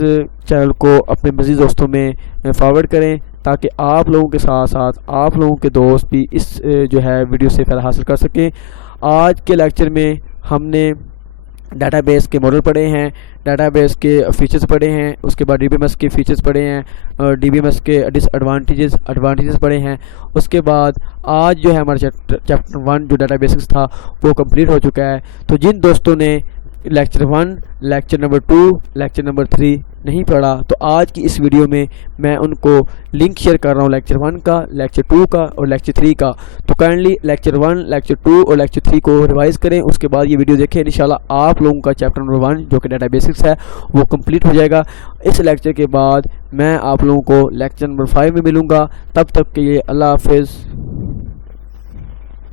چینل کو اپنے مزید دوستوں میں فارورڈ کریں تاکہ آپ لوگوں کے ساتھ ساتھ آپ لوگوں کے دوست بھی اس جو ہے ویڈیو سے فائدہ حاصل کر سکیں۔ آج کے لیکچر میں ہم نے ڈیٹا بیس کے ماڈل پڑھے ہیں، ڈیٹا بیس کے فیچرز پڑھے ہیں، اس کے بعد DBMS کے فیچرز پڑھے ہیں، اور DBMS کے ڈس ایڈوانٹیجز پڑھے ہیں۔ اس کے بعد آج جو ہے ہمارا چیپٹر 1 جو ڈیٹا بیسکس تھا وہ کمپلیٹ ہو چکا ہے۔ تو جن دوستوں نے lecture 1، lecture number 2، lecture number 3 نہیں پڑھا تو آج کی اس ویڈیو میں میں ان کو لنک شیئر کر رہا ہوں لیکچر 1 کا، لیکچر 2 کا اور لیکچر 3 کا۔ تو کائنڈلی لیکچر 1، لیکچر 2 اور لیکچر 3 کو ریوائز کریں، اس کے بعد یہ ویڈیو دیکھیں۔ انشاءاللہ آپ لوگوں کا چیپٹر نمبر 1 جو کہ ڈیٹا بیسکس ہے وہ کمپلیٹ ہو جائے گا۔ اس لیکچر کے بعد میں آپ لوگوں کو لیکچر نمبر 5 میں ملوں گا۔ تب تک کے لیے اللہ حافظ۔